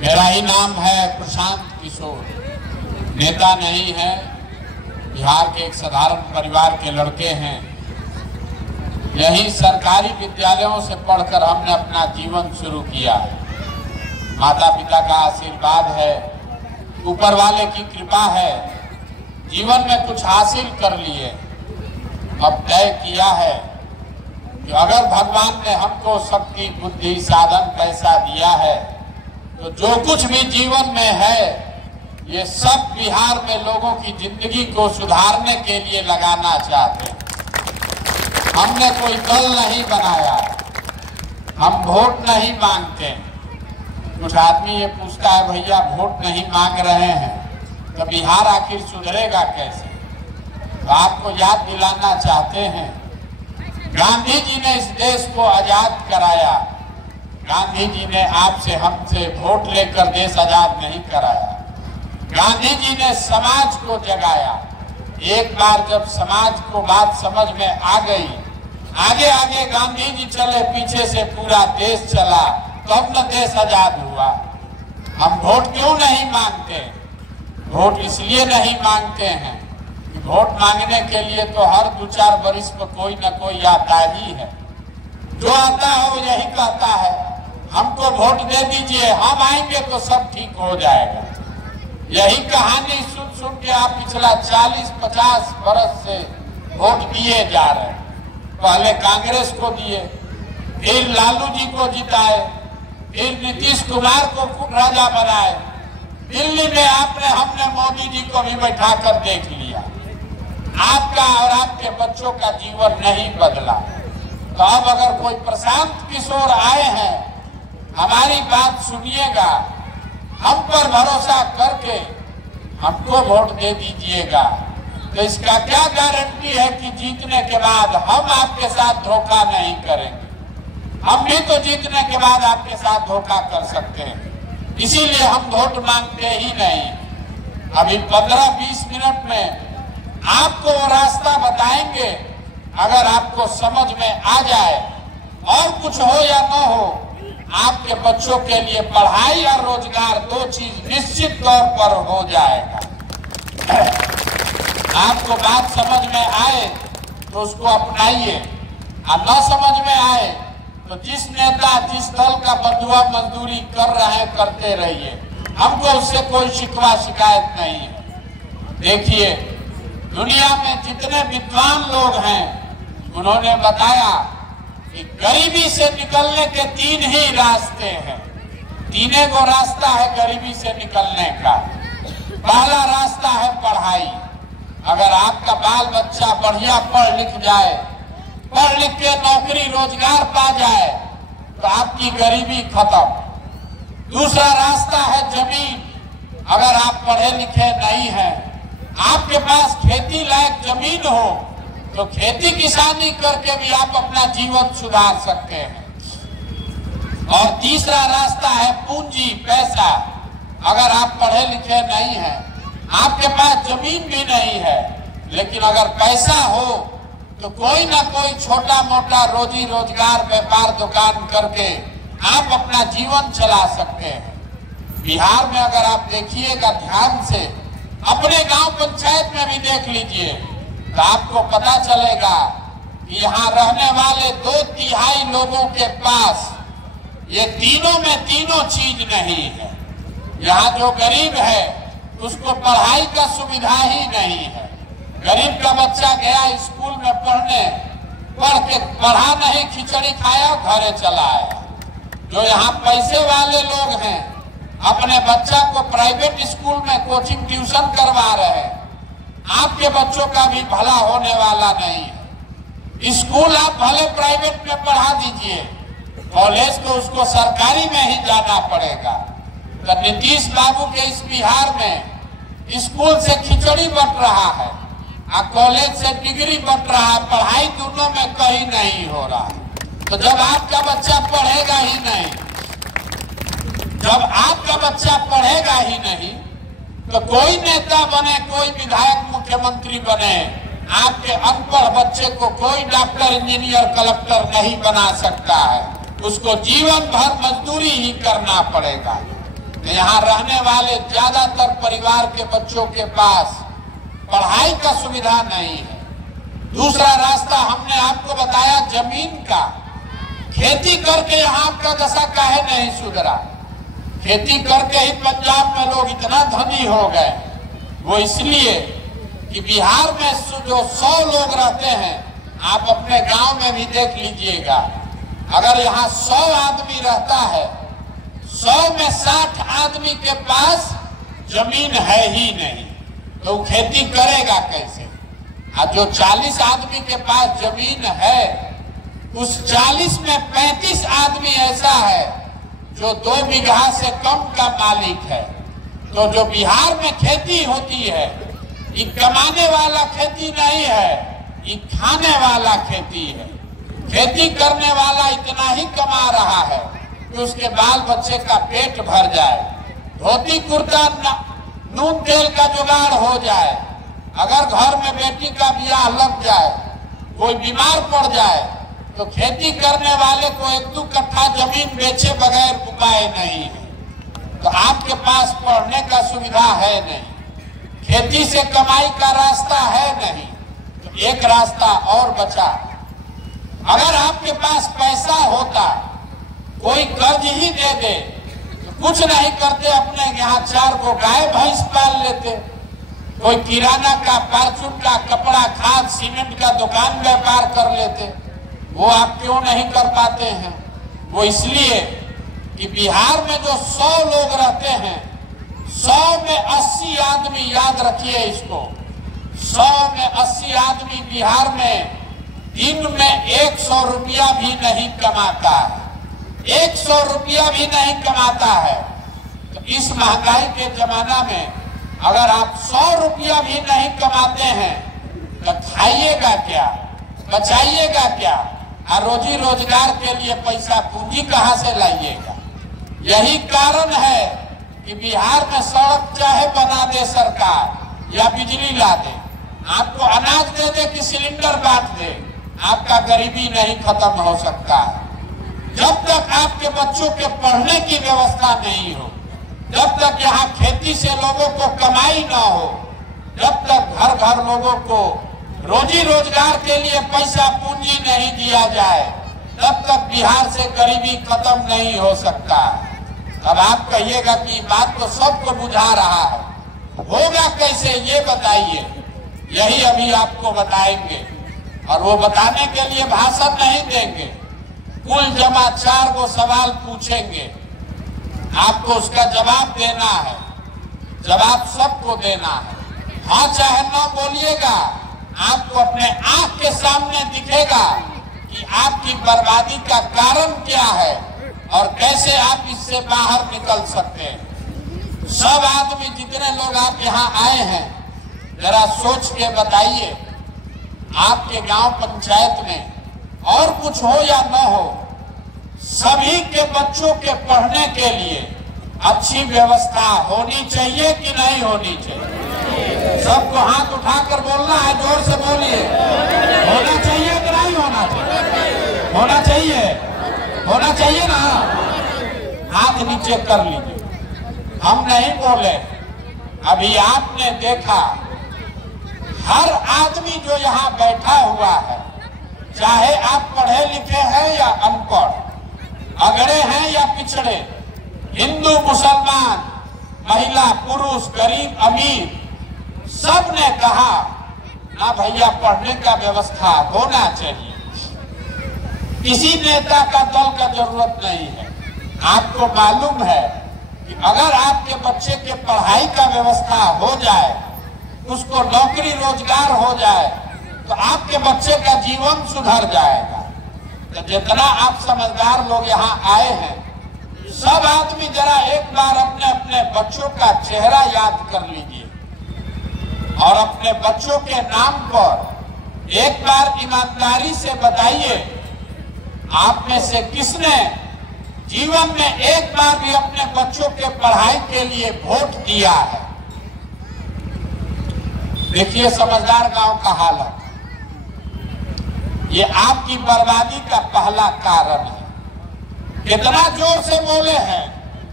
मेरा ही नाम है प्रशांत किशोर, नेता नहीं है, बिहार के एक साधारण परिवार के लड़के हैं। यही सरकारी विद्यालयों से पढ़कर हमने अपना जीवन शुरू किया है। माता पिता का आशीर्वाद है, ऊपर वाले की कृपा है, जीवन में कुछ हासिल कर लिए। अब तय किया है कि अगर भगवान ने हमको शक्ति, बुद्धि, साधन, पैसा दिया है तो जो कुछ भी जीवन में है ये सब बिहार में लोगों की जिंदगी को सुधारने के लिए लगाना चाहते हैं। हमने कोई दल नहीं बनाया, हम वोट नहीं मांगते। कुछ आदमी ये पूछता है भैया वोट नहीं मांग रहे हैं तो बिहार आखिर सुधरेगा कैसे? तो आपको याद दिलाना चाहते हैं, गांधी जी ने इस देश को आजाद कराया। गांधी जी ने आपसे हमसे वोट लेकर देश आजाद नहीं कराया। गांधी जी ने समाज को जगाया। एक बार जब समाज को बात समझ में आ गई, आगे आगे गांधी जी चले, पीछे से पूरा देश चला, तब न देश आजाद हुआ। हम वोट क्यों नहीं मांगते? वोट इसलिए नहीं मांगते हैं कि वोट मांगने के लिए तो हर 2-4 वर्ष पर कोई न कोई आता ही है। जो आता है वो यही कहता है हमको वोट दे दीजिए, हम आएंगे तो सब ठीक हो जाएगा। यही कहानी सुन सुन के आप पिछला 40-50 वर्ष से वोट दिए जा रहे हैं। पहले कांग्रेस को दिए, फिर लालू जी को जिताए, फिर नीतीश कुमार को राजा बनाए। दिल्ली में हमने मोदी जी को भी बैठा कर देख लिया। आपका और आपके बच्चों का जीवन नहीं बदला। तो अब अगर कोई प्रशांत किशोर आए हैं, हमारी बात सुनिएगा, हम पर भरोसा करके हमको वोट दे दीजिएगा। तो इसका क्या गारंटी है कि जीतने के बाद हम आपके साथ धोखा नहीं करेंगे? हम भी तो जीतने के बाद आपके साथ धोखा कर सकते हैं, इसीलिए हम वोट मांगते ही नहीं। अभी 15-20 मिनट में आपको वो रास्ता बताएंगे, अगर आपको समझ में आ जाए, और कुछ हो या न हो, आपके बच्चों के लिए पढ़ाई और रोजगार 2 चीज निश्चित तौर पर हो जाएगा। आपको बात समझ में आए तो उसको अपनाइए, और न समझ में आए तो जिस नेता, जिस दल का बंधुआ मजदूरी कर रहे हैं करते रहिए, हमको उससे कोई शिकवा शिकायत नहीं है। देखिए, दुनिया में जितने विद्वान लोग हैं उन्होंने बताया कि गरीबी से निकलने के 3 ही रास्ते हैं। 3 गो रास्ता है गरीबी से निकलने का। पहला रास्ता है पढ़ाई। अगर आपका बाल बच्चा बढ़िया पढ़ लिख जाए, पढ़ लिख के नौकरी रोजगार पा जाए तो आपकी गरीबी खत्म। दूसरा रास्ता है जमीन। अगर आप पढ़े लिखे नहीं हैं, आपके पास खेती लायक जमीन हो तो खेती किसानी करके भी आप अपना जीवन सुधार सकते हैं। और तीसरा रास्ता है पूंजी, पैसा। अगर आप पढ़े लिखे नहीं हैं, आपके पास जमीन भी नहीं है, लेकिन अगर पैसा हो तो कोई ना कोई छोटा मोटा रोजी रोजगार, व्यापार, दुकान करके आप अपना जीवन चला सकते हैं। बिहार में अगर आप देखिएगा ध्यान से, अपने गांव पंचायत में भी देख लीजिए तो आपको पता चलेगा कि यहाँ रहने वाले 2/3 लोगों के पास ये तीनों में तीनों चीज नहीं है। यहाँ जो गरीब है उसको पढ़ाई का सुविधा ही नहीं है। गरीब का बच्चा गया स्कूल में पढ़ने, पढ़ा नहीं, खिचड़ी खाया, घरे चला आया। जो यहाँ पैसे वाले लोग हैं अपने बच्चा को प्राइवेट स्कूल में कोचिंग ट्यूशन करवा रहे हैं। आपके बच्चों का भी भला होने वाला नहीं है। स्कूल आप भले प्राइवेट में पढ़ा दीजिए, कॉलेज तो उसको सरकारी में ही जाना पड़ेगा। तो नीतीश बाबू के इस बिहार में स्कूल से खिचड़ी बट रहा है और कॉलेज से डिग्री बट रहा है, पढ़ाई दोनों में कहीं नहीं हो रहा। तो जब आपका बच्चा पढ़ेगा ही नहीं, जब आपका बच्चा पढ़ेगा ही नहीं तो कोई नेता बने, कोई विधायक, मुख्यमंत्री बने, आपके अनपढ़ बच्चे को कोई डॉक्टर, इंजीनियर, कलेक्टर नहीं बना सकता है। उसको जीवन भर मजदूरी ही करना पड़ेगा। यहाँ रहने वाले ज्यादातर परिवार के बच्चों के पास पढ़ाई का सुविधा नहीं है। दूसरा रास्ता हमने आपको बताया जमीन का। खेती करके यहाँ आपका दशा काहे नहीं सुधरा? खेती करके ही पंजाब में लोग इतना धनी हो गए। वो इसलिए कि बिहार में जो 100 लोग रहते हैं, आप अपने गांव में भी देख लीजिएगा, अगर यहाँ 100 आदमी रहता है, 100 में 60 आदमी के पास जमीन है ही नहीं, तो वो खेती करेगा कैसे? और जो 40 आदमी के पास जमीन है, उस 40 में 35 आदमी ऐसा है जो 2 बीघा से कम का मालिक है। तो जो बिहार में खेती होती है, ये कमाने वाला खेती नहीं है, ये खाने वाला खेती है। खेती करने वाला इतना ही कमा रहा है कि उसके बाल बच्चे का पेट भर जाए, धोती कुर्ता नून तेल का जुगाड़ हो जाए। अगर घर में बेटी का ब्याह लग जाए, कोई बीमार पड़ जाए, तो खेती करने वाले को 1-2 कट्ठा जमीन बेचे बगैर उपाय नहीं है। तो आपके पास पढ़ने का सुविधा है नहीं, खेती से कमाई का रास्ता है नहीं, तो एक रास्ता और बचा। अगर आपके पास पैसा होता, कोई कर्ज ही दे दे, तो कुछ नहीं करते, अपने यहाँ 4 को गाय भैंस पाल लेते। कोई किराना का, फार्चून का, कपड़ा, खाद, सीमेंट का दुकान व्यापार कर लेते। वो आप क्यों नहीं कर पाते हैं? वो इसलिए कि बिहार में जो 100 लोग रहते हैं, 100 में 80 आदमी, याद रखिए इसको, 100 में 80 आदमी बिहार में दिन में 100 रुपया भी नहीं कमाता है। 100 रुपया भी नहीं कमाता है। तो इस महंगाई के जमाना में अगर आप 100 रुपया भी नहीं कमाते हैं, तो खाइएगा क्या, बचाइएगा क्या, और रोजी रोजगार के लिए पैसा पूंजी कहां से लाइएगा? यही कारण है कि बिहार में सड़क चाहे बना दे सरकार या बिजली ला दे, आपको अनाज दे दे कि सिलेंडर बांट दे, आपका गरीबी नहीं खत्म हो सकता है। जब तक आपके बच्चों के पढ़ने की व्यवस्था नहीं हो, जब तक यहाँ खेती से लोगों को कमाई ना हो, जब तक घर घर लोगों को रोजी रोजगार के लिए पैसा पूंजी नहीं दिया जाए, तब तक बिहार से गरीबी खत्म नहीं हो सकता। अब आप कहिएगा कि बात तो सबको बुझा रहा है, होगा कैसे ये बताइए। यही अभी आपको बताएंगे, और वो बताने के लिए भाषण नहीं देंगे, कुल जमा 4 को सवाल पूछेंगे, आपको उसका जवाब देना है। जवाब सबको देना है, हाँ चाहे ना बोलिएगा, आपको अपने आंख के सामने दिखेगा कि आपकी बर्बादी का कारण क्या है और कैसे आप इससे बाहर निकल सकते हैं। सब आदमी, जितने लोग आप यहाँ आए हैं, जरा सोच के बताइए, आपके गांव पंचायत में और कुछ हो या न हो, सभी के बच्चों के पढ़ने के लिए अच्छी व्यवस्था होनी चाहिए कि नहीं होनी चाहिए? सबको हाथ उठाकर बोलना है, जोर से बोलिए। होना चाहिए कि नहीं होना चाहिए? होना चाहिए, होना चाहिए ना? हाथ नीचे कर लीजिए। हम नहीं बोले, अभी आपने देखा हर आदमी जो यहाँ बैठा हुआ है, चाहे आप पढ़े लिखे हैं या अनपढ़, अगड़े हैं या पिछड़े, हिंदू मुसलमान, महिला पुरुष, गरीब अमीर, सब ने कहा ना भैया पढ़ने का व्यवस्था होना चाहिए। किसी नेता का दल का जरूरत नहीं है। आपको मालूम है कि अगर आपके बच्चे के पढ़ाई का व्यवस्था हो जाए, उसको नौकरी रोजगार हो जाए, तो आपके बच्चे का जीवन सुधर जाएगा। तो जितना आप समझदार लोग यहाँ आए हैं, सब आदमी जरा एक बार अपने अपने बच्चों का चेहरा याद कर लीजिए और अपने बच्चों के नाम पर एक बार ईमानदारी से बताइए, आप में से किसने जीवन में एक बार भी अपने बच्चों के पढ़ाई के लिए वोट दिया है? देखिए समझदार गांव का हालत, ये आपकी बर्बादी का पहला कारण है। कितना जोर से बोले हैं,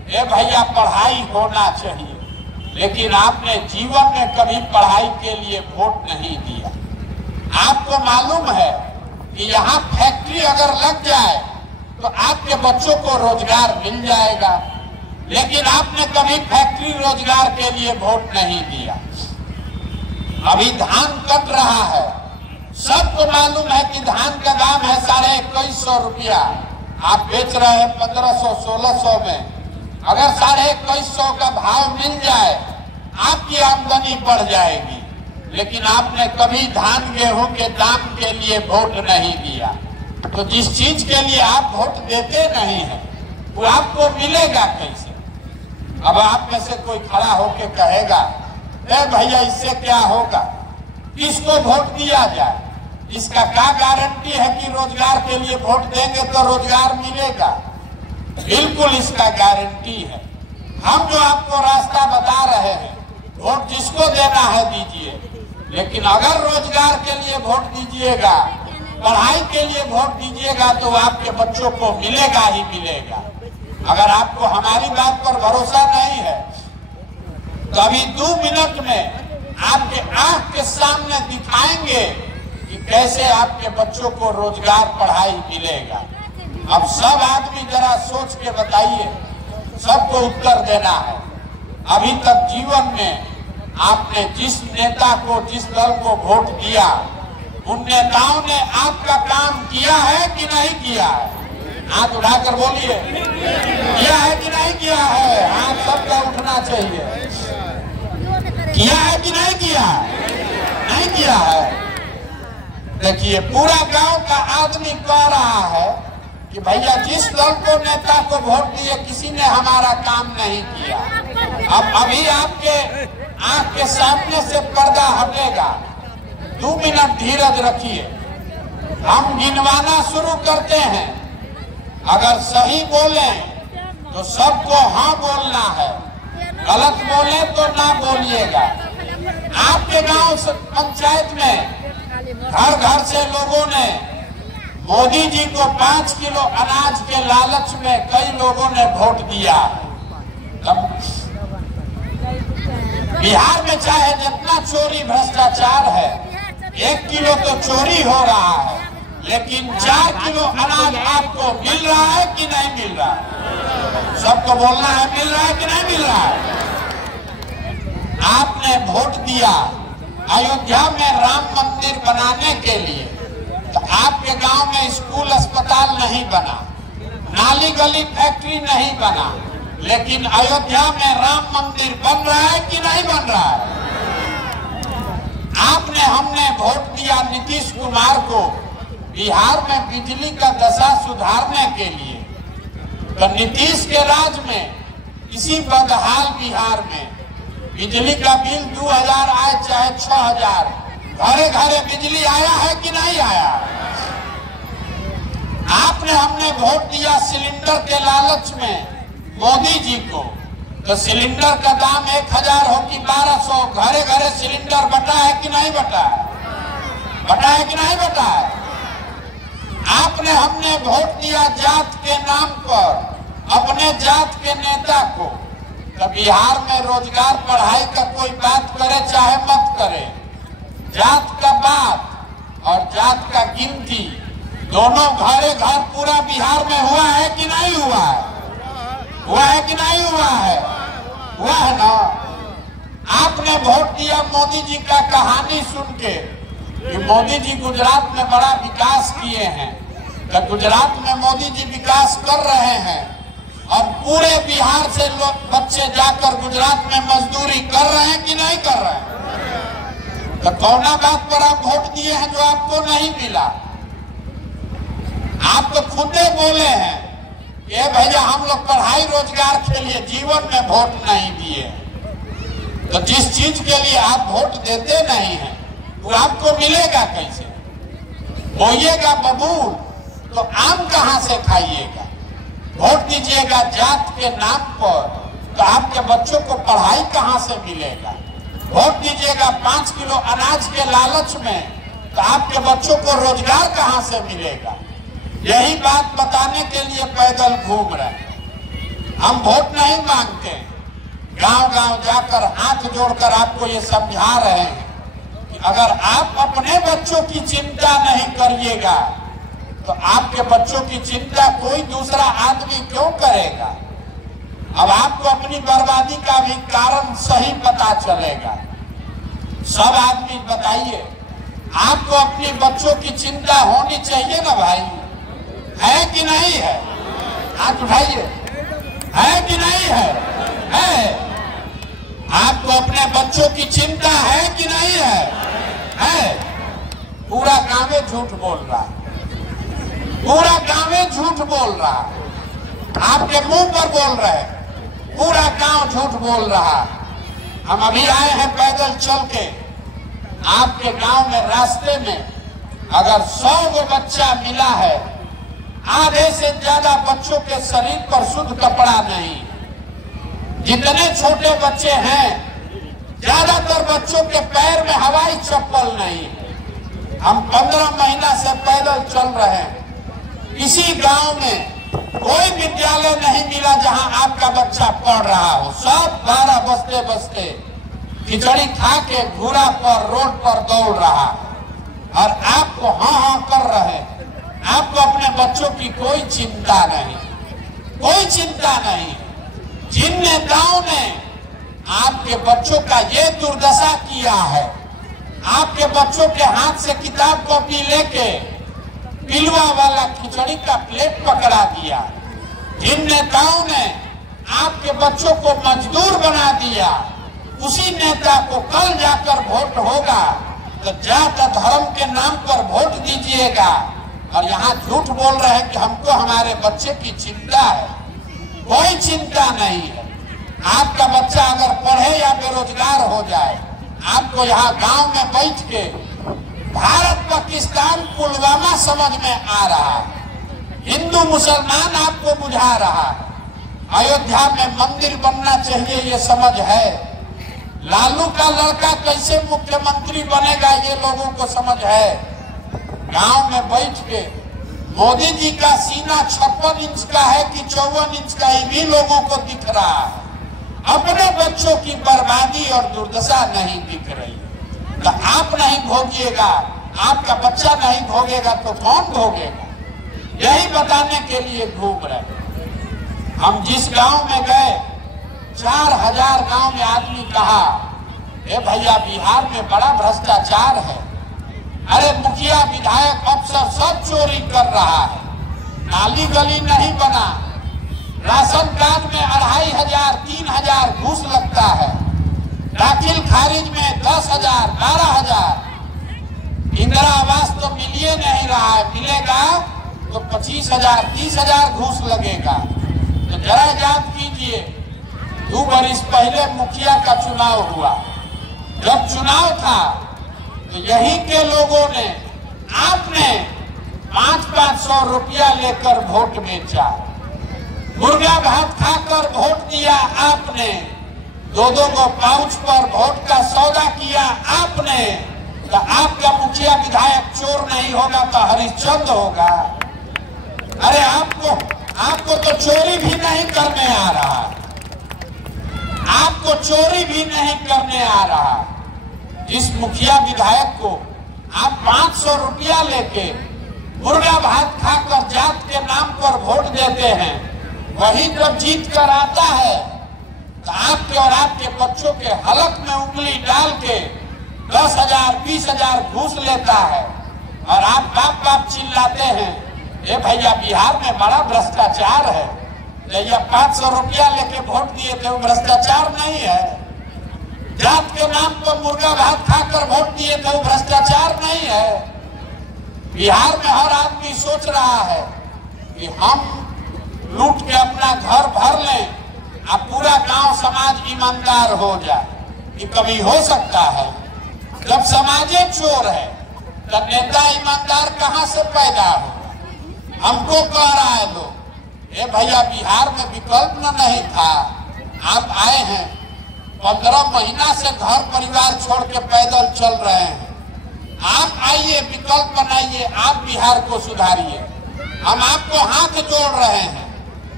ए भैया पढ़ाई होना चाहिए, लेकिन आपने जीवन में कभी पढ़ाई के लिए वोट नहीं दिया। आपको मालूम है कि यहाँ फैक्ट्री अगर लग जाए तो आपके बच्चों को रोजगार मिल जाएगा, लेकिन आपने कभी फैक्ट्री रोजगार के लिए वोट नहीं दिया। अभी धान कट रहा है, सबको मालूम है कि धान का दाम है 2150 रुपया, आप बेच रहे हैं 1500-1600 में। अगर 2150 का भाव मिल जाए आपकी आमदनी बढ़ जाएगी, लेकिन आपने कभी धान गेहूं के दाम के लिए वोट नहीं दिया। तो जिस चीज के लिए आप वोट देते नहीं हैं वो आपको मिलेगा कैसे? अब आप में से कोई खड़ा होके कहेगा ए भैया इससे क्या होगा, किसको वोट दिया जाए, इसका क्या गारंटी है कि रोजगार के लिए वोट देंगे तो रोजगार मिलेगा? बिल्कुल इसका गारंटी है। हम जो आपको रास्ता बता रहे हैं, वोट जिसको देना है दीजिए, लेकिन अगर रोजगार के लिए वोट दीजिएगा, पढ़ाई के लिए वोट दीजिएगा तो आपके बच्चों को मिलेगा ही मिलेगा। अगर आपको हमारी बात पर भरोसा नहीं है तो अभी 2 मिनट में आपके आंख के सामने दिखाएंगे कि कैसे आपके बच्चों को रोजगार पढ़ाई मिलेगा। अब सब आदमी जरा सोच के बताइए, सबको उत्तर देना है। अभी तक जीवन में आपने जिस नेता को, जिस दल को वोट दिया, उन नेताओं ने आपका काम किया है कि नहीं किया है? हाथ उठाकर बोलिए, किया है कि नहीं किया है? हाथ सबका उठना चाहिए। किया है कि नहीं किया है? नहीं किया है। देखिए पूरा गांव का आदमी कह रहा है कि भैया जिस दल को, नेता को वोट दिए, किसी ने हमारा काम नहीं किया। अब अभी आपके आंख के सामने से पर्दा हटेगा। 2 मिनट धीरज रखिए, हम गिनवाना शुरू करते हैं। अगर सही बोले तो सबको हाँ बोलना है, गलत बोले तो ना बोलिएगा। आपके गांव पंचायत में घर घर से लोगों ने मोदी जी को 5 किलो अनाज के लालच में कई लोगों ने वोट दिया। बिहार में चाहे जितना चोरी भ्रष्टाचार है, 1 किलो तो चोरी हो रहा है, लेकिन 4 किलो अनाज आपको मिल रहा है कि नहीं मिल रहा है? सबको बोलना है, मिल रहा है कि नहीं मिल रहा है? आपने वोट दिया अयोध्या में राम मंदिर बनाने के लिए, तो आपके गांव में स्कूल अस्पताल नहीं बना, नाली गली फैक्ट्री नहीं बना, लेकिन अयोध्या में राम मंदिर बन रहा है कि नहीं बन रहा है? आपने, हमने वोट दिया नीतीश कुमार को बिहार में बिजली का दशा सुधारने के लिए। तो नीतीश के राज में इसी बदहाल बिहार में बिजली का बिल 2000 आए चाहे 6000, घरे घरे बिजली आया है कि नहीं आया? आपने, हमने वोट दिया सिलेंडर के लालच में मोदी जी को, तो सिलेंडर का दाम 1000 हो कि 1200, घरे घरे सिलेंडर बटा है कि नहीं बटा है? बटा है कि नहीं बटा है? आपने, हमने वोट दिया जात के नाम पर अपने जात के नेता को, तो बिहार में रोजगार पढ़ाई का कोई बात करे चाहे मत करे, जात का बात और जात का गिनती दोनों घरे घर पूरा बिहार में हुआ है कि नहीं हुआ है? हुआ है कि नहीं हुआ है? हुआ है ना? आपने वोट दिया मोदी जी का कहानी सुन के कि मोदी जी गुजरात में बड़ा विकास किए हैं, तो गुजरात में मोदी जी विकास कर रहे हैं और पूरे बिहार से लोग, बच्चे जाकर गुजरात में मजदूरी कर रहे हैं कि नहीं कर रहे हैं? तो कौना बात पर आप वोट दिए हैं जो आपको नहीं मिला? आप तो खुदे बोले हैं ये भैया हम लोग पढ़ाई रोजगार के लिए जीवन में वोट नहीं दिए। तो जिस चीज के लिए आप वोट देते नहीं हैं वो आपको मिलेगा कैसे? बोइएगा बबूल तो आम कहां से खाइएगा? वोट दीजिएगा जात के नाम पर तो आपके बच्चों को पढ़ाई कहां से मिलेगा? वोट दीजिएगा 5 किलो अनाज के लालच में तो आपके बच्चों को रोजगार कहां से मिलेगा? यही बात बताने के लिए पैदल घूम रहे हैं। हम वोट नहीं मांगते, गांव गांव जाकर हाथ जोड़कर आपको ये समझा रहे हैं कि अगर आप अपने बच्चों की चिंता नहीं करिएगा तो आपके बच्चों की चिंता कोई दूसरा आदमी क्यों करेगा। अब आपको अपनी बर्बादी का भी कारण सही पता चलेगा। सब आदमी बताइए, आपको अपने बच्चों की चिंता होनी चाहिए ना भाई, है कि नहीं है? हाथ उठाइए, है कि नहीं है? है। आपको अपने बच्चों की चिंता है कि नहीं है? है। पूरा गांव झूठ बोल रहा, पूरा गांव झूठ बोल रहा, आपके मुंह पर बोल रहे, पूरा गांव झूठ बोल रहा। हम अभी आए हैं पैदल चल के, आपके गांव में रास्ते में अगर 100 गो बच्चा मिला है, आधे से ज्यादा बच्चों के शरीर पर शुद्ध कपड़ा नहीं। जितने छोटे बच्चे हैं, ज्यादातर बच्चों के पैर में हवाई चप्पल नहीं। हम 15 महीना से पैदल चल रहे हैं, इसी गांव में कोई विद्यालय नहीं मिला जहां आपका बच्चा पढ़ रहा हो। सब 12 बजते बजते खिचड़ी खा के घूरा पर रोड पर दौड़ रहा, और आपको हाँ कर रहे। आपको अपने बच्चों की कोई चिंता नहीं, कोई चिंता नहीं। जिन नेताओं ने आपके बच्चों का ये दुर्दशा किया है, आपके बच्चों के हाथ से किताब कॉपी लेके पिलुआ वाला खिचड़ी का प्लेट पकड़ा दिया, जिन नेताओं ने आपके बच्चों को मजदूर बना दिया, उसी नेता को कल जाकर वोट होगा तो जात धर्म के नाम पर वोट दीजिएगा। और यहाँ झूठ बोल रहे हैं कि हमको हमारे बच्चे की चिंता है। कोई चिंता नहीं है। आपका बच्चा अगर पढ़े या बेरोजगार हो जाए, आपको यहाँ गांव में बैठ के भारत पाकिस्तान पुलवामा समझ में आ रहा है, हिंदू मुसलमान आपको बुझा रहा है, अयोध्या में मंदिर बनना चाहिए ये समझ है, लालू का लड़का कैसे मुख्यमंत्री बनेगा ये लोगों को समझ है। गांव में बैठ के मोदी जी का सीना 56 इंच का है कि 54 इंच का, ये भी लोगों को दिख रहा है। अपने बच्चों की बर्बादी और दुर्दशा नहीं दिख रही तो आप नहीं भोगिएगा, आपका बच्चा नहीं भोगेगा तो कौन भोगेगा? यही बताने के लिए घूम रहे। हम जिस गांव में गए, 4000 गांव में आदमी कहा, ए भैया बिहार में बड़ा भ्रष्टाचार है, अरे मुखिया विधायक अफसर सब चोरी कर रहा है, नाली गली नहीं बना, राशन कार्ड में 2500 3000 घूस लगता है, दाखिल खारिज में 10,000 12,000, इंदिरा आवास तो मिलिए नहीं रहा है, मिलेगा तो 25,000 30,000 घूस लगेगा। तो जरा याद कीजिए, 2 बरस पहले मुखिया का चुनाव हुआ, जब चुनाव था तो यही के लोगों ने, आपने 500-500 रुपया लेकर वोट बेचा, मुर्गा भात खाकर वोट दिया आपने, 2-2 गो पाउच पर वोट का सौदा किया आपने। तो आपका मुखिया विधायक चोर नहीं होगा तो हरिश्चंद्र होगा? अरे आपको तो चोरी भी नहीं करने आ रहा, आपको चोरी भी नहीं करने आ रहा। जिस मुखिया विधायक को आप 500 रुपया लेके मुर्गा भात खाकर जात के नाम पर वोट देते हैं, वही जब जीत कर आता है तो आपके और आपके बच्चों के हलक में उंगली डाल के 10,000 20,000 घूस लेता है, और आप बाप बाप चिल्लाते हैं, ए भैया बिहार में बड़ा भ्रष्टाचार है। भैया 500 रुपया लेके वोट दिए थे, वो भ्रष्टाचार नहीं है। जात के नाम पर मुर्गा भात खाकर वोट दिए थे, वो भ्रष्टाचार नहीं है। बिहार में हर आदमी सोच रहा है कि हम लूट के अपना घर भर लें, अब पूरा गांव समाज ईमानदार हो जाए। ये कभी हो सकता है? जब समाजे चोर है तब नेता ईमानदार कहां से पैदा होगा? हमको कह रहा है लोग, ए भैया बिहार में विकल्प नहीं था, आप आए हैं, 15 महीना से घर परिवार छोड़ के पैदल चल रहे हैं, आप आइए, विकल्प बनाइए, आप बिहार को सुधारिए। हम आपको हाथ जोड़ रहे हैं,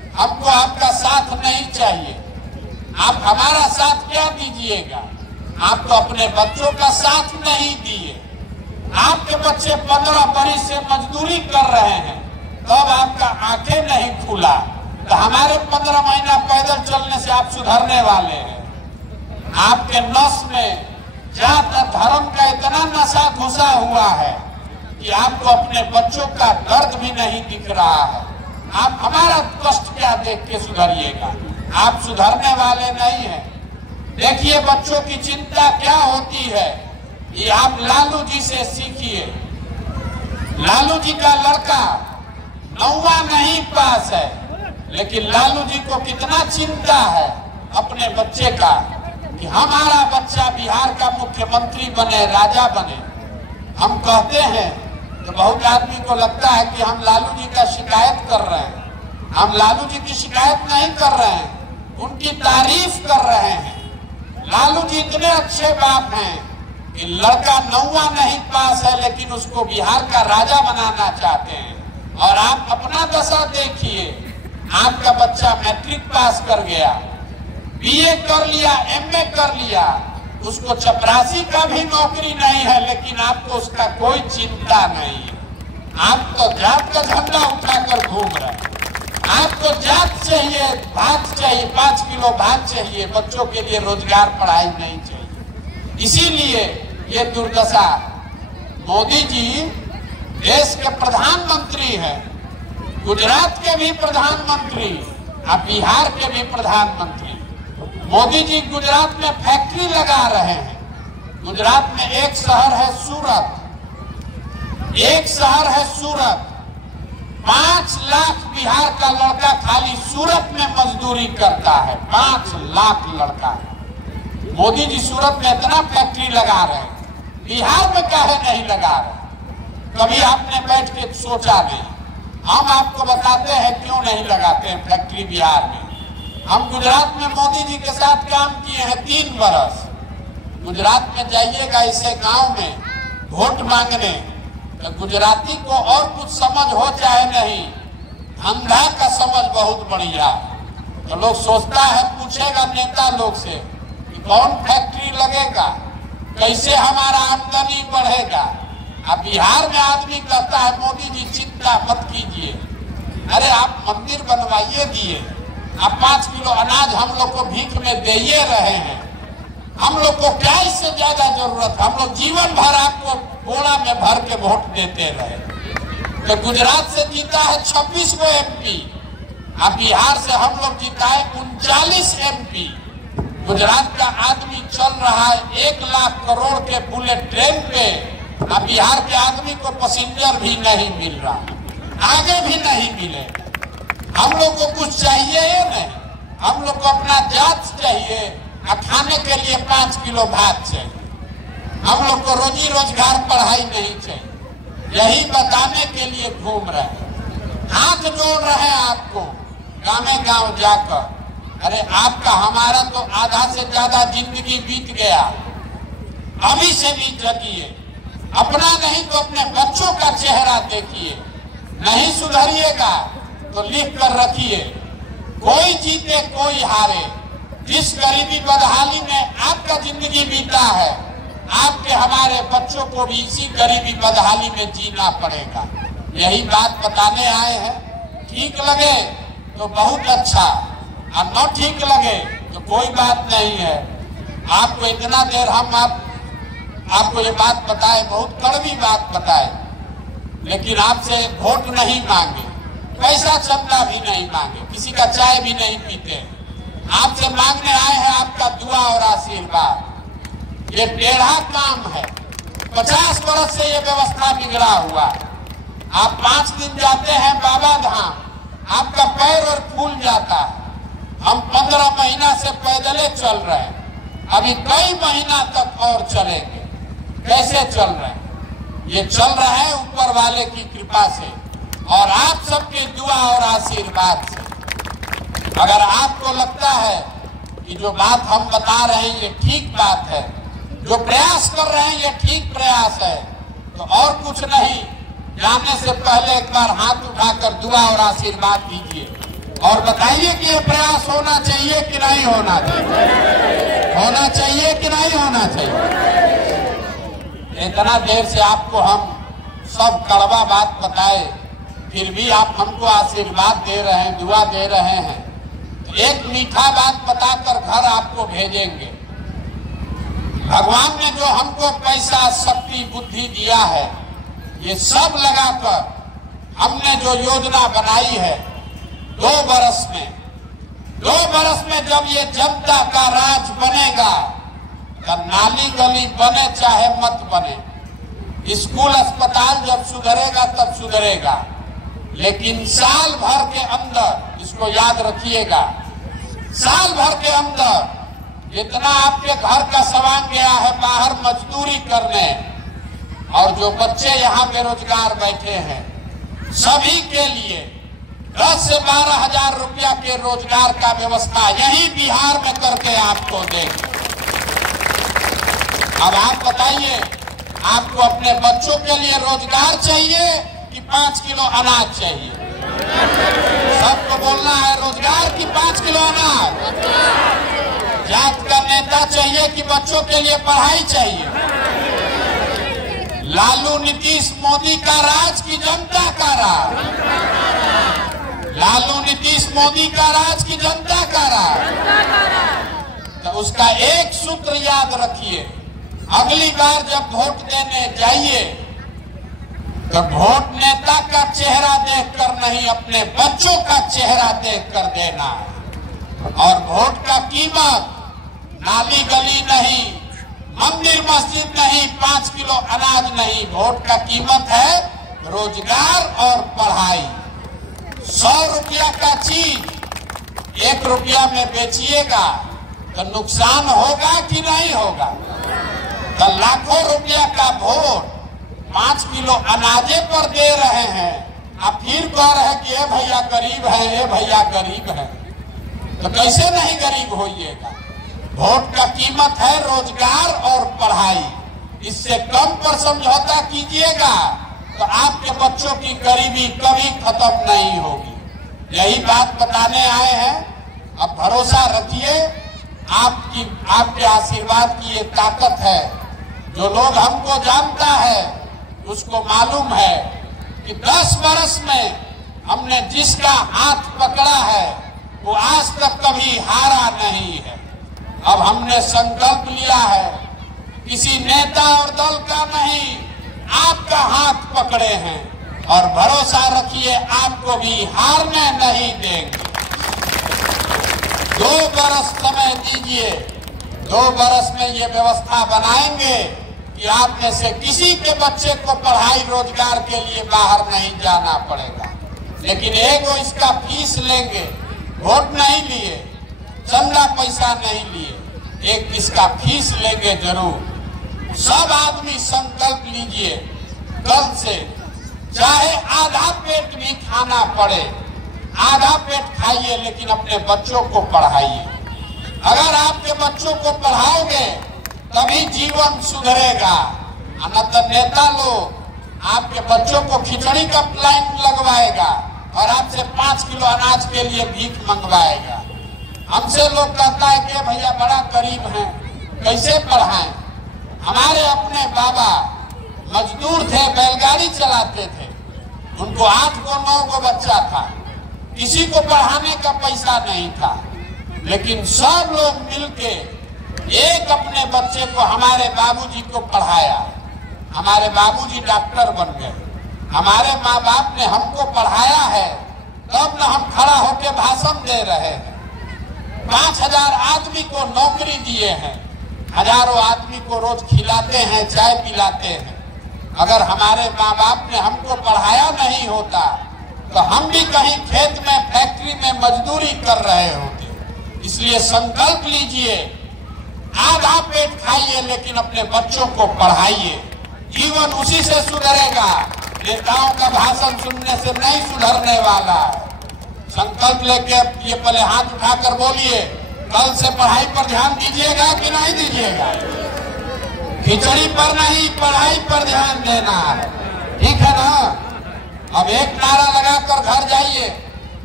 हमको आपका साथ नहीं चाहिए। आप हमारा साथ क्या दीजिएगा? आप तो अपने बच्चों का साथ नहीं दिए। आपके बच्चे 15 बरस से मजदूरी कर रहे हैं, तब आपका आंखें नहीं खुला। तो हमारे 15 महीना पैदल चलने से आप सुधरने वाले हैं? आपके नस में जात धर्म का इतना नशा घुसा हुआ है कि आपको अपने बच्चों का दर्द भी नहीं दिख रहा है। आप हमारा कष्ट क्या देख के सुधरिएगा? आप सुधरने वाले नहीं हैं। देखिए बच्चों की चिंता क्या होती है, ये आप लालू जी से सीखिए। लालू जी का लड़का 9वां नहीं पास है, लेकिन लालू जी को कितना चिंता है अपने बच्चे का कि हमारा बच्चा बिहार का मुख्यमंत्री बने, राजा बने। हम कहते हैं तो बहुत आदमी को लगता है कि हम लालू जी का शिकायत कर रहे हैं। हम लालू जी की शिकायत नहीं कर रहे हैं, उनकी तारीफ कर रहे हैं। लालू जी इतने अच्छे बाप हैं कि लड़का 9वां नहीं पास है, लेकिन उसको बिहार का राजा बनाना चाहते हैं। और आप अपना दशा देखिए, आपका बच्चा मैट्रिक पास कर गया, बीए कर लिया, एमए कर लिया, उसको चपरासी का भी नौकरी नहीं है, लेकिन आपको उसका कोई चिंता नहीं है। आप तो जात का झंडा उठाकर घूम रहे हैं। आपको जात चाहिए, भात चाहिए, 5 किलो भात चाहिए, बच्चों के लिए रोजगार पढ़ाई नहीं चाहिए। इसीलिए ये दुर्दशा। मोदी जी देश के प्रधानमंत्री हैं, गुजरात के भी प्रधानमंत्री और बिहार के भी प्रधानमंत्री। मोदी जी गुजरात में फैक्ट्री लगा रहे हैं। गुजरात में एक शहर है सूरत, 5 लाख बिहार का लड़का खाली सूरत में मजदूरी करता है। 5 लाख लड़का। मोदी जी सूरत में इतना फैक्ट्री लगा रहे हैं, बिहार में काहे नहीं लगा रहे? कभी आपने बैठ के सोचा नहीं? हम आपको बताते हैं क्यों नहीं लगाते हैं फैक्ट्री बिहार में। हम गुजरात में मोदी जी के साथ काम किए हैं 3 बरस। गुजरात में जाइएगा इसे गांव में वोट मांगने, तो गुजराती को और कुछ समझ हो चाहे नहीं, धंधा का समझ बहुत बढ़िया। तो लोग सोचता है, पूछेगा नेता लोग से कि कौन फैक्ट्री लगेगा, कैसे हमारा आमदनी बढ़ेगा। अब बिहार में आदमी कहता है मोदी जी चिंता मत कीजिए, अरे आप मंदिर बनवाइए दिए, आप 5 किलो अनाज हम लोग को भीख में दे रहे हैं। हम लोग को क्या इससे ज्यादा जरूरत? हम लोग जीवन भर आपको बोरा में भर के वोट देते रहे। तो गुजरात से जीता है 26 गो एमपी, अब बिहार से हम लोग जीता है 39 एमपी। गुजरात का आदमी चल रहा है 1 लाख करोड़ के बुलेट ट्रेन पे, अब बिहार के आदमी को पैसेंजर भी नहीं मिल रहा, आगे भी नहीं मिले। हम लोग को कुछ चाहिए या नहीं? हम लोग को अपना जात चाहिए और खाने के लिए 5 किलो भात चाहिए। हम लोग को रोजी रोजगार पढ़ाई नहीं चाहिए। यही बताने के लिए घूम रहे हैं, हाथ जोड़ रहे हैं आपको गाँव गाँव जाकर। अरे आपका हमारा तो आधा से ज्यादा जिंदगी बीत गया, अभी से भी जगिए। अपना नहीं तो अपने बच्चों का चेहरा देखिए। नहीं सुधरिएगा तो लिख कर रखिए, कोई जीते कोई हारे। जिस गरीबी बदहाली में आपका जिंदगी बीता है, आपके हमारे बच्चों को भी इसी गरीबी बदहाली में जीना पड़ेगा। यही बात बताने आए हैं। ठीक लगे तो बहुत अच्छा, और न ठीक लगे तो कोई बात नहीं है। आपको इतना देर हम आपको ये बात बताए, बहुत कड़वी बात बताए, लेकिन आपसे वोट नहीं मांगे, पैसा चंदा भी नहीं मांगे, किसी का चाय भी नहीं पीते। आपसे मांगने आए हैं आपका दुआ और आशीर्वाद। ये टेढ़ा काम है, 50 वर्ष से ये व्यवस्था बिगड़ा हुआ। आप 5 दिन जाते हैं बाबा धाम, आपका पैर और फूल जाता है। हम 15 महीना से पैदले चल रहे हैं, अभी कई महीना तक और चलेंगे। कैसे चल रहे हैं? ये चल रहा है ऊपर वाले की कृपा से और आप सबके दुआ और आशीर्वाद से। अगर आपको लगता है कि जो बात हम बता रहे हैं ये ठीक बात है, जो प्रयास कर रहे हैं ये ठीक प्रयास है, तो और कुछ नहीं, जाने से पहले एक बार हाथ उठाकर दुआ और आशीर्वाद दीजिए। और बताइए कि ये प्रयास होना चाहिए कि नहीं होना चाहिए, होना चाहिए कि नहीं होना चाहिए। इतना देर से आपको हम सब कड़वा बात बताए, फिर भी आप हमको आशीर्वाद दे रहे हैं, दुआ दे रहे हैं। तो एक मीठा बात बताकर घर आपको भेजेंगे। भगवान ने जो हमको पैसा, शक्ति, बुद्धि दिया है, ये सब लगाकर हमने जो योजना बनाई है 2 बरस में जब ये जनता का राज बनेगा, तो नाली गली बने चाहे मत बने, स्कूल अस्पताल जब सुधरेगा तब सुधरेगा, लेकिन साल भर के अंदर, इसको याद रखिएगा, साल भर के अंदर जितना आपके घर का सामान गया है बाहर मजदूरी करने, और जो बच्चे यहाँ बेरोजगार बैठे हैं, सभी के लिए 10 से 12 हजार रुपया के रोजगार का व्यवस्था यही बिहार में करके आपको देंगे। अब आप बताइए, आपको अपने बच्चों के लिए रोजगार चाहिए कि 5 किलो अनाज चाहिए? सबको बोलना है रोजगार कि 5 किलो अनाज? जात का नेता चाहिए कि बच्चों के लिए पढ़ाई चाहिए? लालू नीतीश मोदी का राज की जनता का राज? लालू नीतीश मोदी का राज की जनता का राज? तो उसका एक सूत्र याद रखिए, अगली बार जब वोट देने जाइए तो वोट नेता का चेहरा देखकर नहीं, अपने बच्चों का चेहरा देखकर देना है। और वोट का कीमत नाली गली नहीं, मंदिर मस्जिद नहीं, 5 किलो अनाज नहीं, वोट का कीमत है रोजगार और पढ़ाई। 100 रुपया का चीज 1 रुपया में बेचिएगा तो नुकसान होगा कि नहीं होगा? तो लाखों रुपया का वोट 5 किलो अनाजे पर दे रहे हैं, अब फिर कह रहे हैं कि ये भैया गरीब है, ये भैया गरीब है, तो कैसे नहीं गरीब होइएगा? वोट का कीमत है रोजगार और पढ़ाई। इससे कम पर समझौता कीजिएगा तो आपके बच्चों की गरीबी कभी खत्म नहीं होगी। यही बात बताने आए हैं। अब भरोसा रखिए, आपके आशीर्वाद की ये ताकत है। जो लोग हमको जानता है उसको मालूम है कि 10 बरस में हमने जिसका हाथ पकड़ा है वो आज तक कभी हारा नहीं है। अब हमने संकल्प लिया है, किसी नेता और दल का नहीं, आपका हाथ पकड़े हैं, और भरोसा रखिए आपको भी हारने नहीं देंगे। 2 बरस समय दीजिए, 2 बरस में ये व्यवस्था बनाएंगे कि आप में से किसी के बच्चे को पढ़ाई रोजगार के लिए बाहर नहीं जाना पड़ेगा। लेकिन एगो इसका फीस लेंगे, वोट नहीं लिए, चंदा पैसा नहीं लिए, एक इसका फीस लेंगे जरूर। सब आदमी संकल्प लीजिए, कल से चाहे आधा पेट भी खाना पड़े, आधा पेट खाइए, लेकिन अपने बच्चों को पढ़ाइए। अगर आपके बच्चों को पढ़ाओगे तभी जीवन सुधरेगा। न तो नेता लोग आपके बच्चों को खिचड़ी का प्लान लगवाएगा और आपसे 5 किलो अनाज के लिए भीख मंगवाएगा। हमसे लोग कहता है कि भैया बड़ा गरीब हैं, कैसे पढ़ाएं? हमारे अपने बाबा मजदूर थे, बैलगाड़ी चलाते थे, उनको 8 को 9 को बच्चा था, किसी को पढ़ाने का पैसा नहीं था, लेकिन सब लोग मिलके एक अपने बच्चे को, हमारे बाबूजी को पढ़ाया। हमारे बाबूजी डॉक्टर बन गए। हमारे माँ बाप ने हमको पढ़ाया है, तब न हम खड़ा होकर भाषण दे रहे हैं। 5000 आदमी को नौकरी दिए हैं, हजारों आदमी को रोज खिलाते हैं, चाय पिलाते हैं। अगर हमारे माँ बाप ने हमको पढ़ाया नहीं होता तो हम भी कहीं खेत में, फैक्ट्री में मजदूरी कर रहे होते। इसलिए संकल्प लीजिए, आधा पेट खाइए लेकिन अपने बच्चों को पढ़ाइए। जीवन उसी से सुधरेगा, नेताओं का भाषण सुनने से नहीं सुधरने वाला है। संकल्प लेके ये पहले हाथ उठाकर बोलिए, कल से पढ़ाई पर ध्यान दीजिएगा कि नहीं दीजिएगा? खिचड़ी पर नहीं, पढ़ाई पर ध्यान देना है, ठीक है ना? अब एक नारा लगाकर घर जाइए,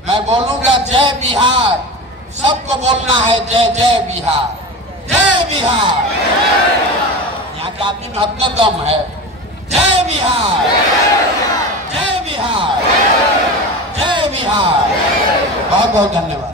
मैं बोलूंगा जय बिहार, सबको बोलना है जय जय बिहार, जय बिहार। यहाँ के आदमी में अपना दम है। जय बिहार, जय बिहार, जय बिहार। बहुत बहुत धन्यवाद।